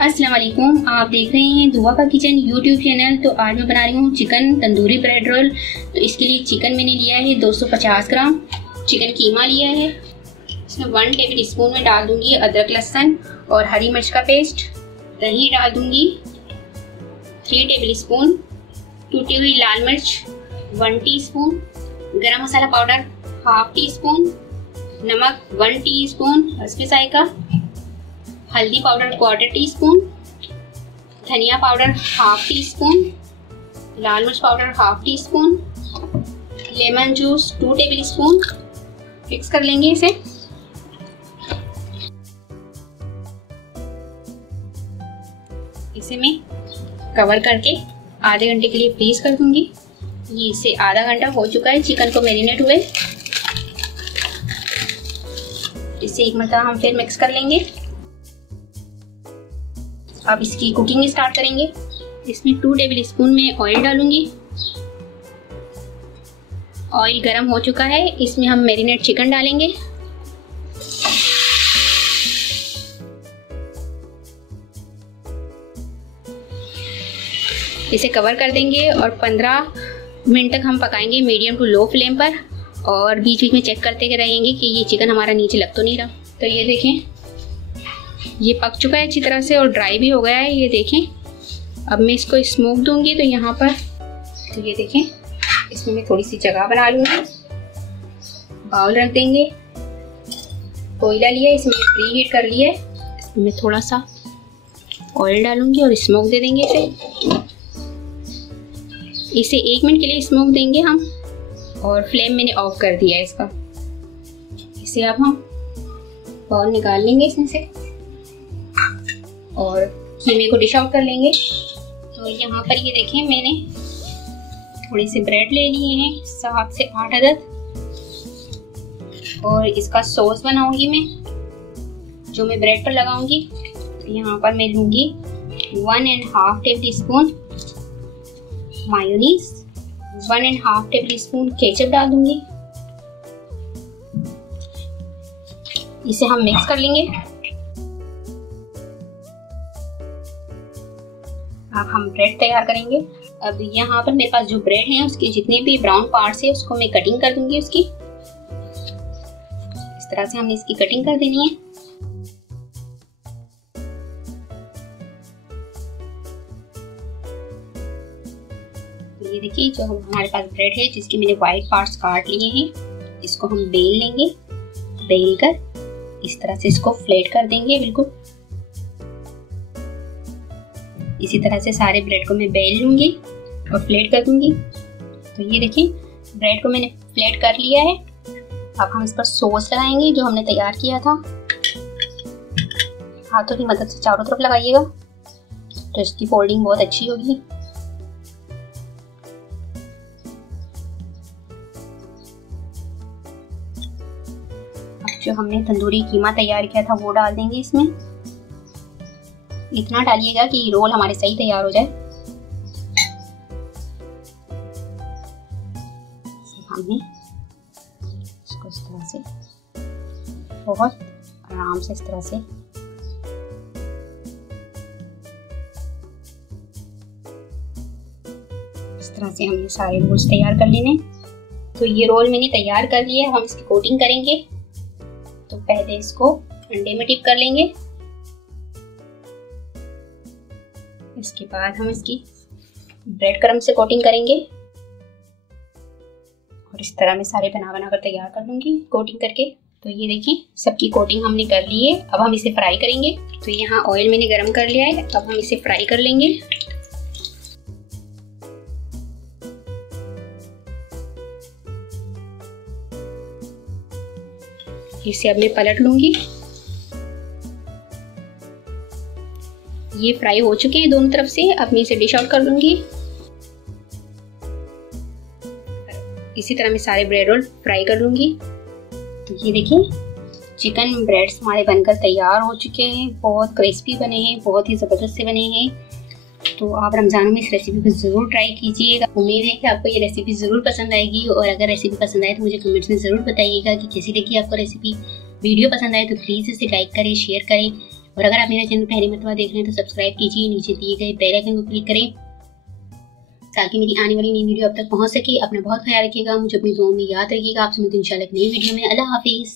अस्सलाम वालेकुम, आप देख रहे हैं दुआ का किचन यूट्यूब चैनल। तो आज मैं बना रही हूँ चिकन तंदूरी ब्रेड रोल। तो इसके लिए चिकन मैंने लिया है 250 ग्राम चिकन कीमा लिया है। इसमें 1 टेबल स्पून में डाल दूंगी अदरक लहसुन और हरी मिर्च का पेस्ट। दही डाल दूंगी 3 टेबल स्पून, टूटी हुई लाल मिर्च 1 टीस्पून, गरम मसाला पाउडर 1/2 टीस्पून, नमक 1 टीस्पून हस्बे जायका, हल्दी पाउडर 1/4 टीस्पून, धनिया पाउडर 1/2 टीस्पून, लाल मिर्च powder 1/2 teaspoon, lemon juice 2 table spoon. Mix कर लेंगे इसे। इसे मैं कवर करके आधे घंटे के लिए फ्रीज कर दूंगी। ये इसे आधा घंटा हो चुका है चिकन को मैरिनेट हुए। इसे एक मरतबा हम फिर मिक्स कर लेंगे। अब इसकी कुकिंग स्टार्ट करेंगे। इसमें 2 टेबल स्पून में ऑयल डालूंगी। ऑयल गरम हो चुका है, इसमें हम मैरिनेट चिकन डालेंगे। इसे कवर कर देंगे और 15 मिनट तक हम पकाएंगे मीडियम टू लो फ्लेम पर, और बीच बीच में चेक करते रहेंगे कि ये चिकन हमारा नीचे लग तो नहीं रहा। तो ये देखें, ये पक चुका है अच्छी तरह से और ड्राई भी हो गया है। ये देखें, अब मैं इसको स्मोक दूंगी। तो यहाँ पर तो ये देखें, इसमें मैं थोड़ी सी जगह बना लूँगी। बाउल रख देंगे। कोयला लिया, इसमें प्री हीट कर लिया है। इसमें मैं थोड़ा सा ऑयल डालूंगी और स्मोक दे देंगे इसे 1 मिनट के लिए स्मोक देंगे हम। और फ्लेम मैंने ऑफ कर दिया है इसका। इसे अब हम बाउल निकाल लेंगे इसमें से और कीमे को डिश आउट कर लेंगे। तो यहाँ पर ये देखें, मैंने थोड़ी सी ब्रेड ले लिए हैं 7 से 8 अदद, और इसका सॉस बनाऊंगी मैं, जो मैं ब्रेड पर लगाऊंगी। तो यहाँ पर मैं लूंगी 1.5 table spoon mayonnaise, 1.5 table spoon ketchup डाल दूंगी। इसे हम मिक्स कर लेंगे। अब हम ब्रेड तैयार करेंगे। अब यहाँ पर मेरे पास जो ब्रेड है उसके जितने भी ब्राउन पार्ट्स है उसको मैं कटिंग कर दूंगी उसकी। इस तरह से हमने इसकी कटिंग कर देनी है। तो ये देखिए, जो हमारे पास ब्रेड है जिसके मैंने व्हाइट पार्ट्स काट लिए हैं, इसको हम बेल लेंगे। बेल कर इस तरह से इसको फ्लैट कर देंगे बिल्कुल। इसी तरह से सारे ब्रेड को मैं बेल लूंगी और फ्लैट कर दूंगी। तो ये देखिए, ब्रेड को मैंने फ्लैट कर लिया है। अब हम इस पर सॉस लगाएंगे जो हमने तैयार किया था। हाथों की मदद से चारों तरफ लगाइएगा तो इसकी फोल्डिंग बहुत अच्छी होगी। अब जो हमने तंदूरी कीमा तैयार किया था वो डाल देंगे इसमें। इतना डालिएगा कि रोल हमारे सही तैयार हो जाए। हमने इसको इस तरह से बहुत आराम से इस तरह से हम ये सारे रोल्स तैयार कर लेने। तो ये रोल मैंने तैयार कर लिए। हम इसकी कोटिंग करेंगे। तो पहले इसको अंडे में डिप कर लेंगे। इसके बाद हम इसकी ब्रेड क्रम्ब से कोटिंग करेंगे और इस तरह मैं सारे बना कर तैयार कर लूंगी कोटिंग करके। तो ये देखिए, सबकी कोटिंग हमने कर ली है। अब हम इसे फ्राई करेंगे। तो यहाँ ऑयल मैंने गरम कर लिया है। अब हम इसे फ्राई कर लेंगे। इसे अब मैं पलट लूंगी। ये फ्राई हो चुके हैं दोनों तरफ से। अब मैं इसे डिश आउट कर दूंगी। इसी तरह मैं सारे ब्रेड रोल फ्राई कर लूंगी। तो ये देखिए, चिकन ब्रेड्स हमारे बनकर तैयार हो चुके हैं। बहुत क्रिस्पी बने हैं, बहुत ही ज़बरदस्त से बने हैं। तो आप रमज़ान में इस रेसिपी को ज़रूर ट्राई कीजिएगा। उम्मीद है कि आपको ये रेसिपी ज़रूर पसंद आएगी, और अगर रेसिपी पसंद आए तो मुझे कमेंट्स में ज़रूर बताइएगा कि कैसी लगी आपको रेसिपी। वीडियो पसंद आए तो प्लीज़ इसे लाइक करें, शेयर करें और अगर आप मेरा चैनल पहली मर्तबा देख रहे हैं तो सब्सक्राइब कीजिए, नीचे दिए गए बेल आइकन को क्लिक करें ताकि मेरी आने वाली नई वीडियो अब तक पहुंच सके। अपना बहुत ख्याल रखिएगा, मुझे अपनी दुआओं में याद रखिएगा। आपसे मिलते हैं इंशाल्लाह एक नई वीडियो में। अल्लाह हाफिज़।